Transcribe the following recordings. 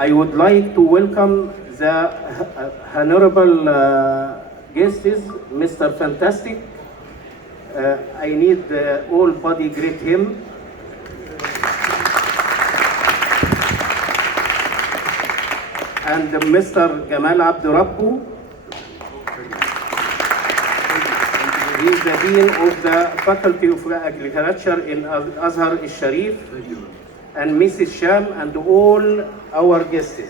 I would like to welcome the honorable guests, Mr. Fantastic. I need all body greet him. And Mr. Gamal Abdurabbu. He is the Dean of the Faculty of Agriculture in Azhar al-Sharif. And Mrs. Sham and all our guests.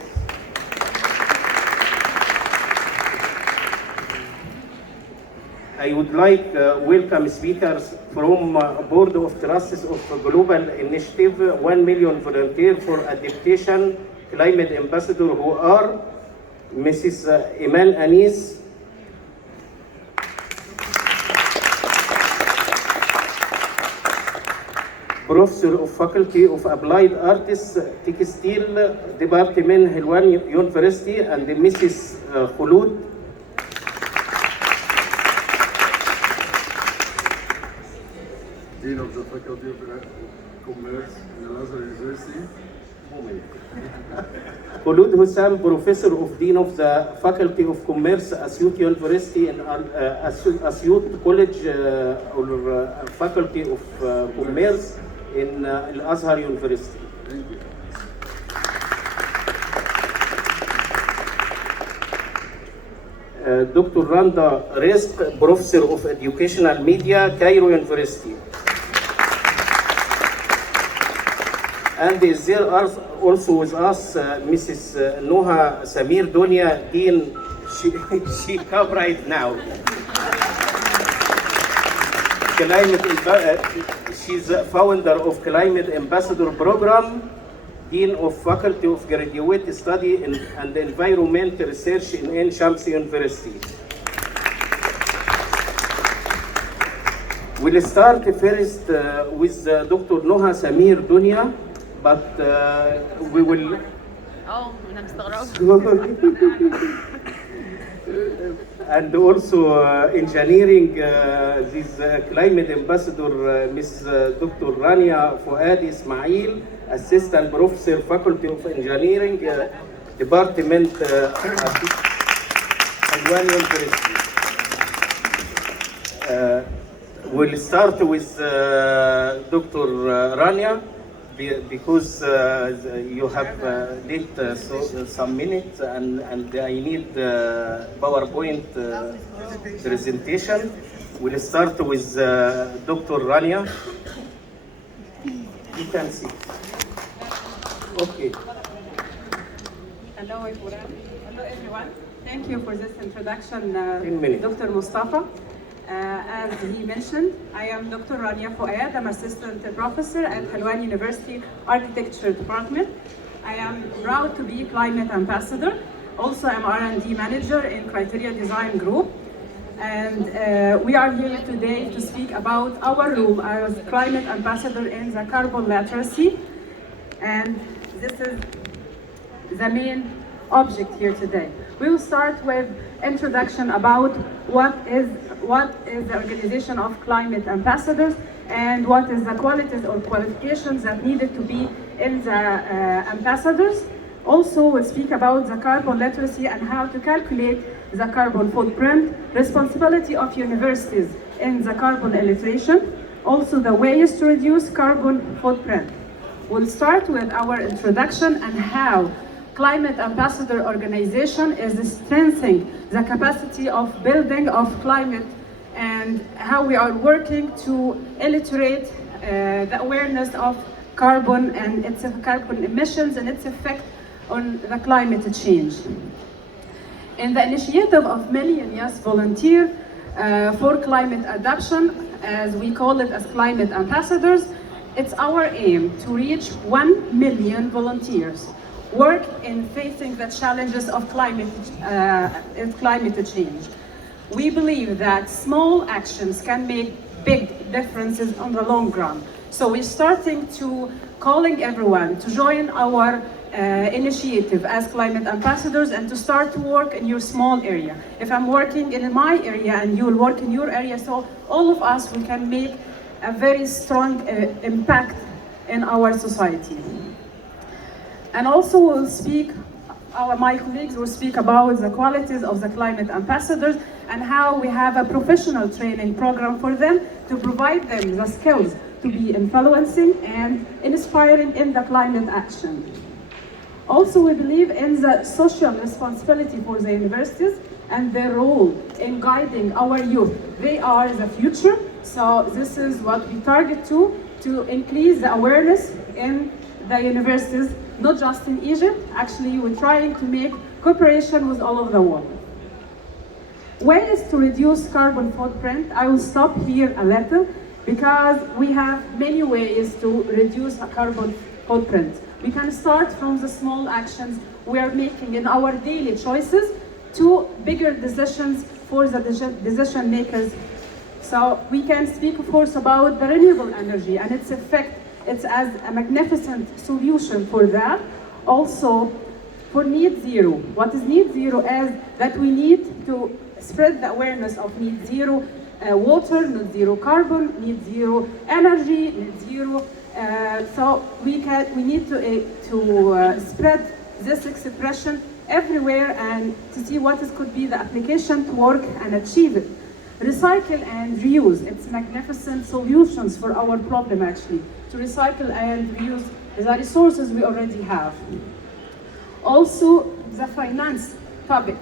I would like welcome speakers from Board of Trustees of Global Initiative 1 Million Volunteer for Adaptation Climate Ambassador, who are Mrs. Iman Anis, Professor of Faculty of Applied Arts, Textile Department, Helwan University, and Mrs. Khulud, Dean of the Faculty of Commerce in Al-Azhar University. Khulud Hussam, Professor of Dean of the Faculty of Commerce, Asyut University and Asyut College or Faculty of Commerce in Al-Azhar University. Thank you. Dr. Randa Rizq, Professor of Educational Media, Cairo University. And there are also with us Mrs. Noha Samir Dunya, Dean. She come right now. She's a founder of Climate Ambassador Program, Dean of Faculty of Graduate Study and Environment Research in Ain Shams University. We'll start first with Dr. Noha Samir Dunya, but we will... أنا مستغربة. And also engineering, this climate ambassador, Ms. Dr. Rania Fouad Ismail, Assistant Professor, Faculty of Engineering, Department Helwan University. We'll start with Dr. Rania, because you have late some minutes and I need PowerPoint presentation. We'll start with Dr. Rania. You can see. Okay. Hello everyone. Hello everyone. Thank you for this introduction, 10 minutes. Dr. Mustafa. As he mentioned, I am Dr. Rania Fouad. I'm Assistant Professor at Helwan University Architecture Department. I am proud to be Climate Ambassador. Also, I'm R&D Manager in Criteria Design Group. And we are here today to speak about our role as Climate Ambassador in the carbon literacy. And this is the main object here today. We will start with introduction about what is the organization of climate ambassadors and what is the qualities or qualifications that needed to be in the ambassadors. Also, we'll speak about the carbon literacy and how to calculate the carbon footprint, responsibility of universities in the carbon illustration, also the ways to reduce carbon footprint. We'll start with our introduction and how Climate Ambassador Organization is strengthening the capacity of building of climate and how we are working to illustrate the awareness of carbon and its carbon emissions and its effect on the climate change. In the initiative of Million Yes Volunteer for Climate Adaptation, as we call it as Climate Ambassadors, it's our aim to reach 1 million volunteers work in facing the challenges of climate change. We believe that small actions can make big differences on the long run. So we're starting to calling everyone to join our initiative as climate ambassadors and to start to work in your small area. If I'm working in my area and you will work in your area, so all of us, we can make a very strong impact in our society. And also we'll speak, my colleagues will speak about the qualities of the climate ambassadors and how we have a professional training program for them to provide them the skills to be influencing and inspiring in the climate action. Also, we believe in the social responsibility for the universities and their role in guiding our youth. They are the future, so this is what we target to increase the awareness in the universities, not just in Egypt. Actually, we're trying to make cooperation with all over the world. Ways to reduce carbon footprint. I will stop here a little because we have many ways to reduce a carbon footprint. We can start from the small actions we are making in our daily choices to bigger decisions for the decision makers. So we can speak, of course, about the renewable energy and its effect. It's as a magnificent solution for that. Also, for need zero. What is need zero is that we need to spread the awareness of need zero water, need zero carbon, need zero energy, need zero. So we need to spread this expression everywhere and to see what could be the application to work and achieve it. Recycle and reuse. It's magnificent solutions for our problem actually. To recycle and reuse the resources we already have. Also, the finance topic.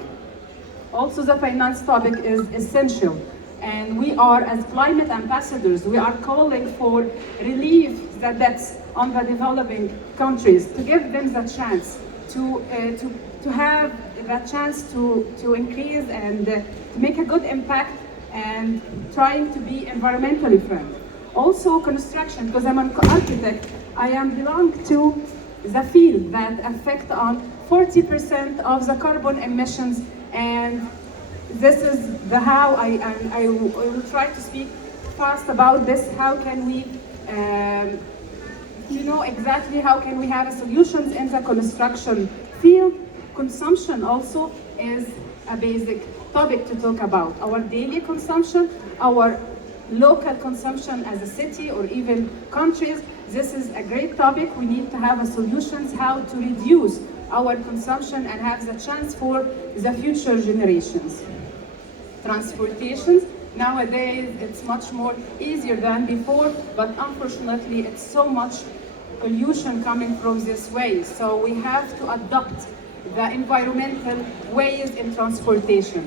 Also, the finance topic is essential. And we are, as climate ambassadors, we are calling for relief the debts on the developing countries, to give them the chance to have that chance to increase and to make a good impact and trying to be environmentally friendly. Also construction, because I'm an architect, I belong to the field that affect on 40% of the carbon emissions, and this is the how I will try to speak fast about this. How can we, exactly how can we have solutions in the construction field? Consumption also is a basic topic to talk about. Our daily consumption, our local consumption as a city or even countries. This is a great topic. We need to have solutions how to reduce our consumption and have the chance for the future generations. Transportations. Nowadays, it's much more easier than before, but unfortunately, it's so much pollution coming from this way. So we have to adopt the environmental ways in transportation.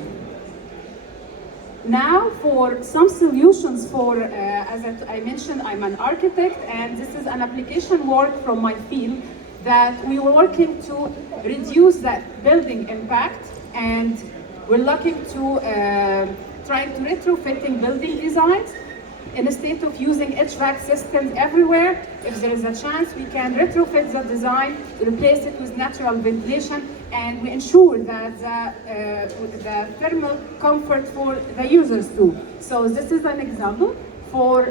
Now, for some solutions for, as I mentioned, I'm an architect, and this is an application work from my field that we were working to reduce that building impact, and we're looking to trying to retrofitting building designs. Instead of using HVAC systems everywhere, if there is a chance, we can retrofit the design, replace it with natural ventilation, and we ensure that the thermal comfort for the users too. So this is an example for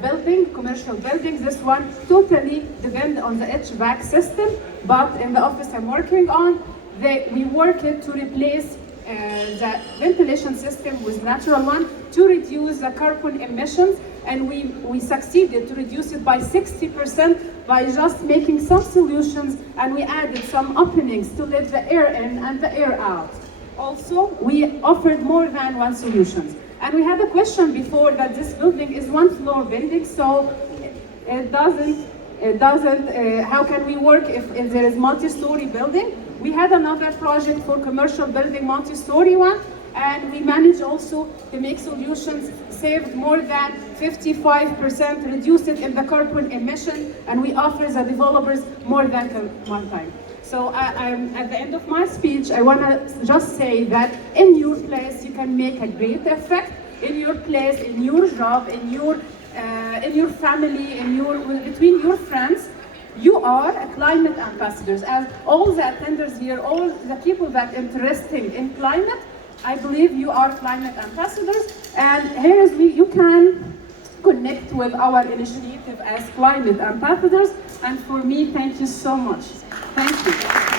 building, commercial buildings. This one totally depends on the HVAC system, but in the office I'm working on, we work it to replace the ventilation system with natural one to reduce the carbon emissions, and we succeeded to reduce it by 60% by just making some solutions, and we added some openings to let the air in and the air out. Also, we offered more than one solution. And we had a question before that this building is one floor building, so it doesn't, how can we work if there is multi-story building? We had another project for commercial building, multi-story one, and we managed also to make solutions, saved more than 55%, reduced it in the carbon emission, and we offer the developers more than one time. So I'm at the end of my speech, I want to just say that in your place, you can make a great effect. In your place, in your job, in your family, between your friends, you are a climate ambassadors. As all the attenders here, all the people that are interested in climate, I believe you are climate ambassadors. And here is you can connect with our initiative as climate ambassadors. And for me, thank you so much. Thank you.